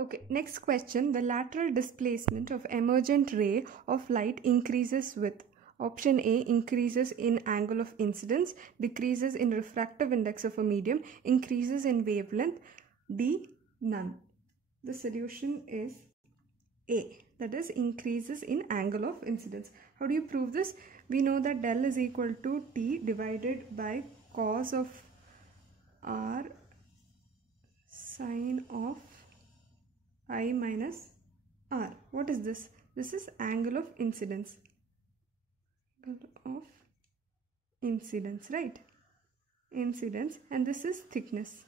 Okay, next question. The lateral displacement of emergent ray of light increases with option A, increases in angle of incidence, decreases in refractive index of a medium, increases in wavelength, D, none. The solution is A, that is increases in angle of incidence. How do you prove this? We know that del is equal to T divided by cos of R sine of I minus R. What is this? This is angle of incidence. Angle of incidence, right? Incidence, and this is thickness.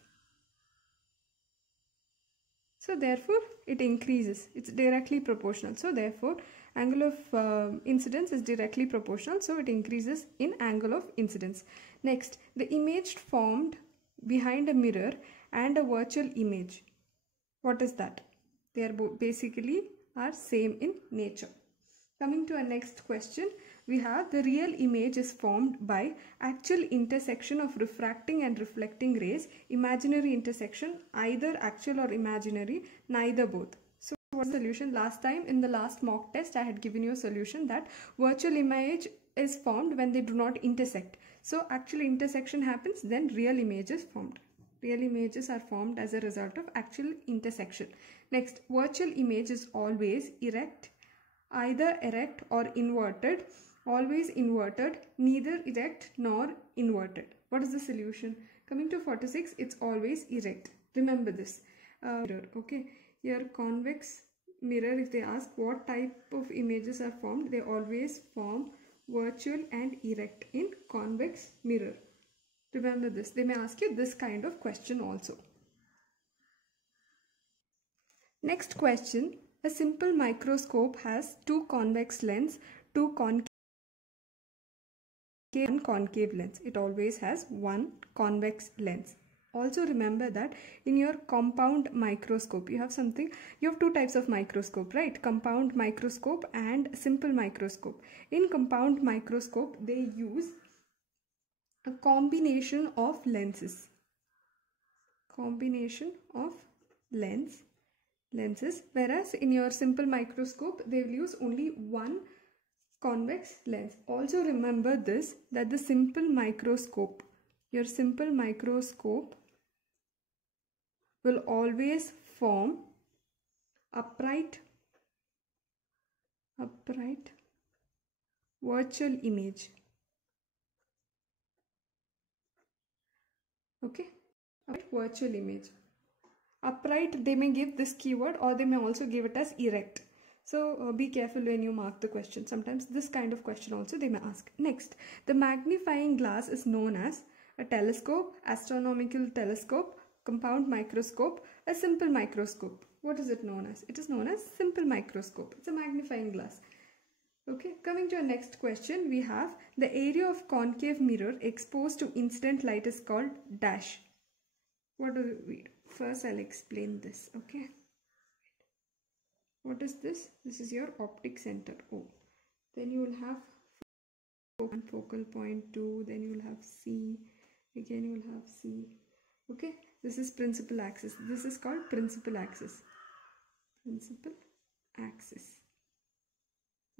So therefore it increases. It's directly proportional. So therefore angle of incidence is directly proportional. So it increases in angle of incidence. Next, the image formed behind a mirror and a virtual image. What is that? They are basically are same in nature. Coming to our next question, we have the real image is formed by actual intersection of refracting and reflecting rays, imaginary intersection, either actual or imaginary, neither both. So what's the solution? Last time in the last mock test I had given you a solution that virtual image is formed when they do not intersect. So actual intersection happens, then real image is formed. Real images are formed as a result of actual intersection. Next, virtual image is always erect, either erect or inverted, always inverted, neither erect nor inverted. What is the solution? Coming to 46, it's always erect. Remember this. Mirror, okay. Here convex mirror, if they ask what type of images are formed, they always form virtual and erect in convex mirror. Remember this. They may ask you this kind of question also. Next question. A simple microscope has two convex lens, two concave and concave lens. It always has one convex lens. Also remember that in your compound microscope, you have two types of microscope, right? Compound microscope and simple microscope. In compound microscope, they use a combination of lenses. Combination of lenses, whereas in your simple microscope they will use only one convex lens. Also remember this, that the simple microscope, your simple microscope will always form upright virtual image. Okay, virtual image. Upright, they may give this keyword or they may also give it as erect. So be careful when you mark the question. Sometimes this kind of question also they may ask. Next, the magnifying glass is known as a telescope, astronomical telescope, compound microscope, a simple microscope. What is it known as? It is known as simple microscope. It's a magnifying glass. Okay, coming to our next question, we have the area of concave mirror exposed to incident light is called dash. What do we read? First I'll explain this. Okay, what is this? This is your optic center O. Then you will have focal point 2, then you will have C, again you will have C. Okay, this is principal axis. This is called principal axis. Principal axis.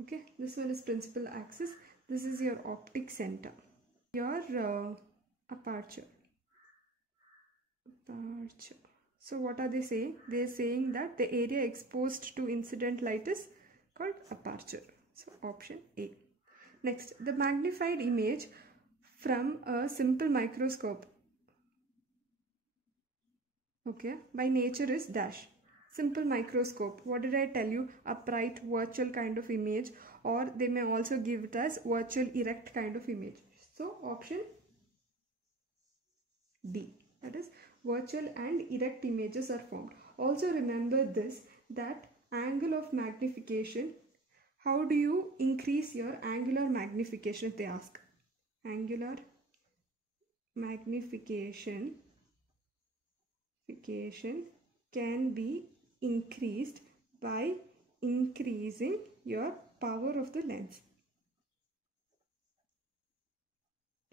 Okay, this one is principal axis. This is your optic center. Your aperture. So what are they saying? They are saying that the area exposed to incident light is called aperture. So option A. Next, the magnified image from a simple microscope, okay, by nature is dash. Simple microscope, what did I tell you? Upright virtual kind of image, or they may also give it as virtual erect kind of image. So option D, that is virtual and erect images are formed. Also remember this, that angle of magnification, how do you increase your angular magnification if they ask? Angular magnification can be increased by increasing your power of the lens.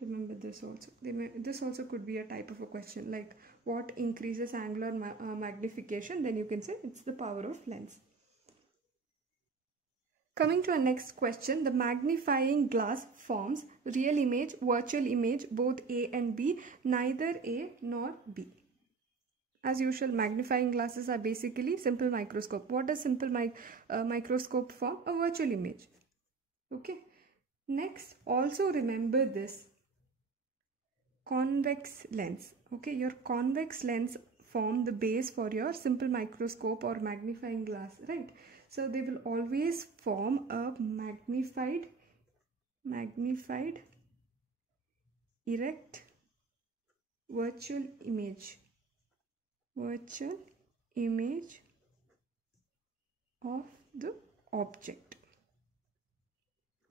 Remember this also. This also could be a type of a question, like what increases angular magnification, then you can say it's the power of lens. Coming to our next question, the magnifying glass forms real image, virtual image, both A and B, neither A nor B. As usual, magnifying glasses are basically simple microscope. What does simple microscope form? A virtual image. Okay. Next, also remember this. Convex lens. Okay, your convex lens form the base for your simple microscope or magnifying glass, right? So they will always form a magnified, erect, virtual image of the object.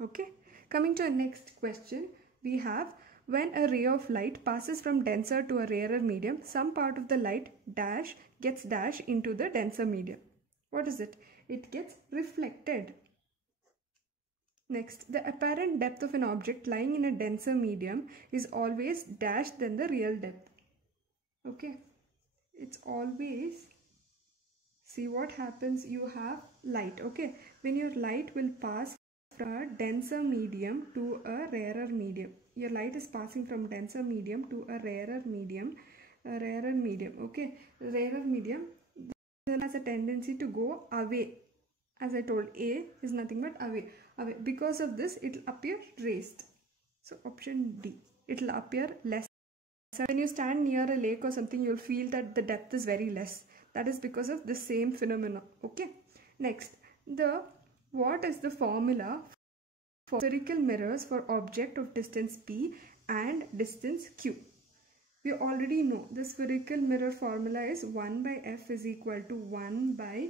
Okay, coming to our next question, we have, when a ray of light passes from denser to a rarer medium, some part of the light gets dashed into the denser medium. What is it? It gets reflected. Next, the apparent depth of an object lying in a denser medium is always dashed than the real depth. Okay, it's always, see what happens, you have light. Okay, when your light will pass from a denser medium to a rarer medium, your light is passing from denser medium to a rarer medium, okay, rarer medium has a tendency to go away. As I told, A is nothing but away. Because of this, it will appear raised. So option D, it will appear less. So when you stand near a lake or something, you'll feel that the depth is very less. That is because of the same phenomena. Okay. Next, what is the formula for spherical mirrors for object of distance P and distance Q? We already know the spherical mirror formula is 1 by F is equal to 1 by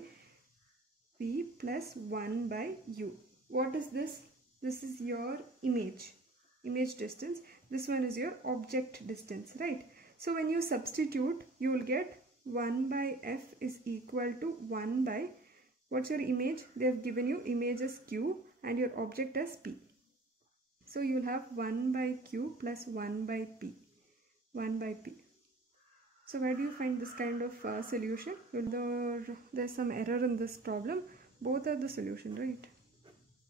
P plus 1 by U. What is this? This is your image distance. This one is your object distance, right? So when you substitute, you will get 1 by F is equal to 1 by, what's your image? They have given you image as Q and your object as P. So you will have 1 by Q plus 1 by P. 1 by P. So where do you find this kind of solution? There's some error in this problem. Both are the solution, right?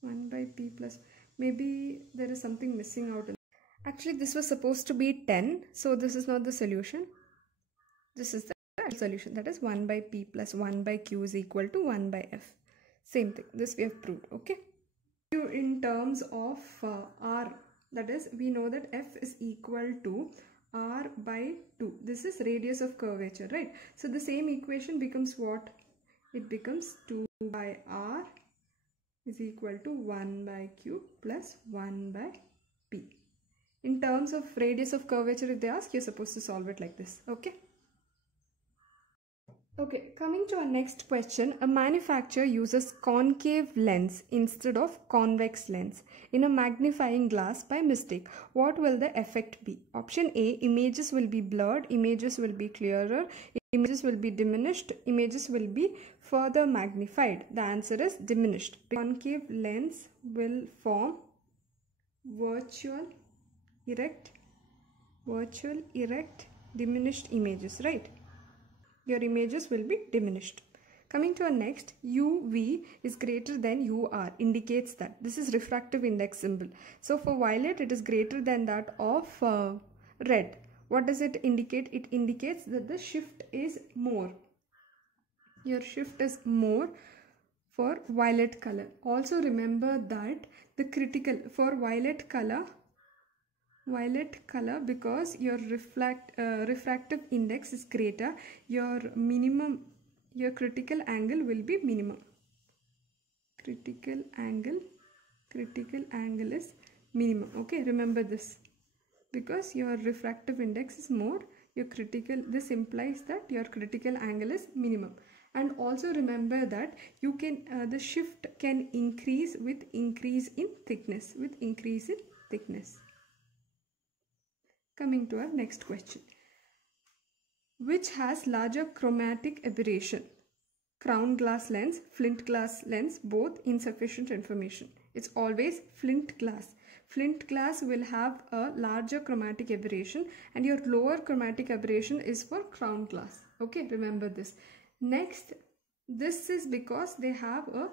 1 by P plus, maybe there is something missing out. Actually, this was supposed to be 10. So this is not the solution. This is the solution. That is 1 by P plus 1 by Q is equal to 1 by F. Same thing. This we have proved. Okay. In terms of R, that is, we know that F is equal to R by 2. This is radius of curvature, right? So the same equation becomes what? It becomes 2 by R is equal to 1 by Q plus 1 by P. In terms of radius of curvature, if they ask, you're supposed to solve it like this. Okay. Okay, coming to our next question, a manufacturer uses concave lens instead of convex lens in a magnifying glass by mistake. What will the effect be? Option A, images will be blurred, images will be clearer, images will be diminished, images will be further magnified. The answer is diminished. Concave lens will form virtual, erect, diminished images, right? Your images will be diminished. Coming to our next, UV is greater than UR, indicates that. This is refractive index symbol. So for violet, it is greater than that of red. What does it indicate? It indicates that the shift is more. Your shift is more for violet color. Also remember that the critical for violet color, because your refractive index is greater, your critical angle will be minimum. Critical angle is minimum. Okay, remember this. Because your refractive index is more, this implies that your critical angle is minimum. And also remember that you can the shift can increase with increase in thickness. Coming to our next question. Which has larger chromatic aberration? Crown glass lens, flint glass lens, both insufficient information. It's always flint glass. flint glass will have a larger chromatic aberration, and your lower chromatic aberration is for crown glass. Okay, remember this. Next, this is because they have a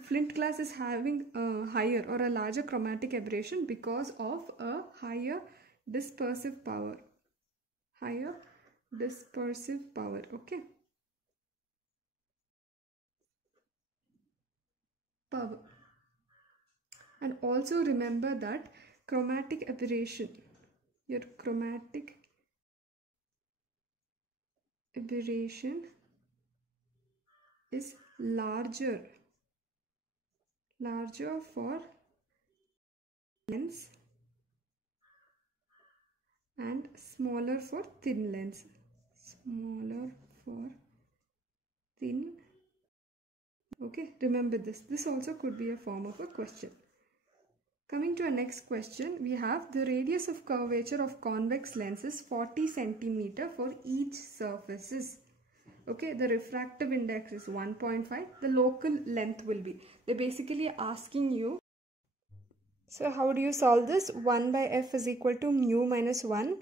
flint glass is having a higher or a larger chromatic aberration because of a higher dispersive power. Higher dispersive power. Okay. Power. And also remember that chromatic aberration, your chromatic aberration is larger for lens and smaller for thin lens. Smaller for thin. Okay, remember this. This also could be a form of a question. Coming to our next question, we have the radius of curvature of convex lens is 40 centimeter for each surfaces. Okay, the refractive index is 1.5. The local length will be. They're basically asking you. So how do you solve this? 1 by f is equal to mu minus 1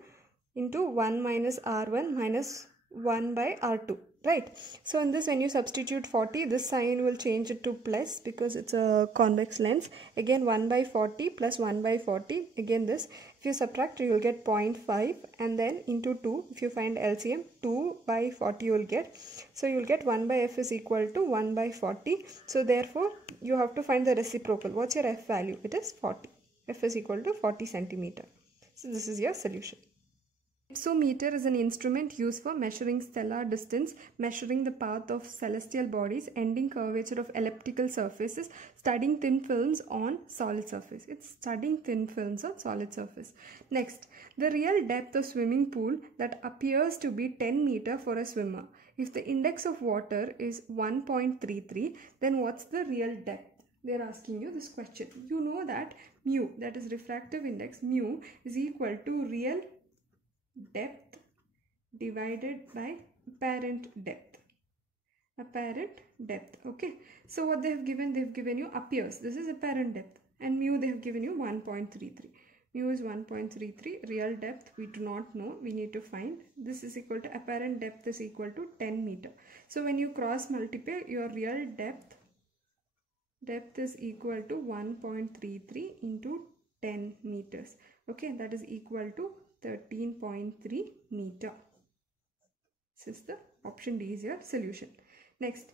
into 1 minus r1 minus 1 by r2. Right. So in this, when you substitute 40, this sign will change it to plus because it's a convex lens. Again 1 by 40 plus 1 by 40. Again this. If you subtract, you will get 0.5 and then into 2. If you find LCM, 2 by 40 you will get. So you will get 1 by f is equal to 1 by 40. So therefore, you have to find the reciprocal. What's your f value? It is 40. F is equal to 40 centimeter. So this is your solution. Ipsometer is an instrument used for measuring stellar distance, measuring the path of celestial bodies, ending curvature of elliptical surfaces, studying thin films on solid surface. It's studying thin films on solid surface. Next, the real depth of swimming pool that appears to be 10 meter for a swimmer. If the index of water is 1.33, then what's the real depth? They're asking you this question. You know that mu, that is refractive index, mu is equal to real depth divided by apparent depth. Okay, so what they have given you appears. This is apparent depth, and mu they have given you 1.33. Mu is 1.33. Real depth we do not know, we need to find. This is equal to apparent depth is equal to 10 meter. So when you cross multiply, your real depth is equal to 1.33 into 10 meters. Okay, that is equal to 13.3 meter. This is the option D is your solution. Next,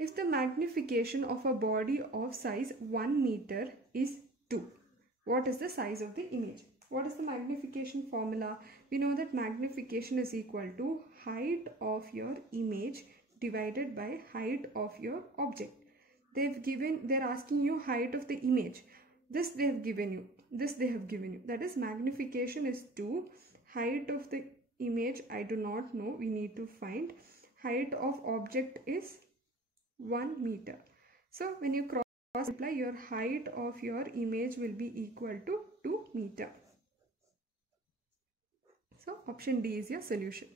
if the magnification of a body of size 1 meter is 2, what is the size of the image? What is the magnification formula? We know that magnification is equal to height of your image divided by height of your object. They're asking you height of the image. This they have given you. That is magnification is 2. Height of the image I do not know. We need to find. Height of object is 1 meter. So when you cross multiply, your height of your image will be equal to 2 meter. So option D is your solution.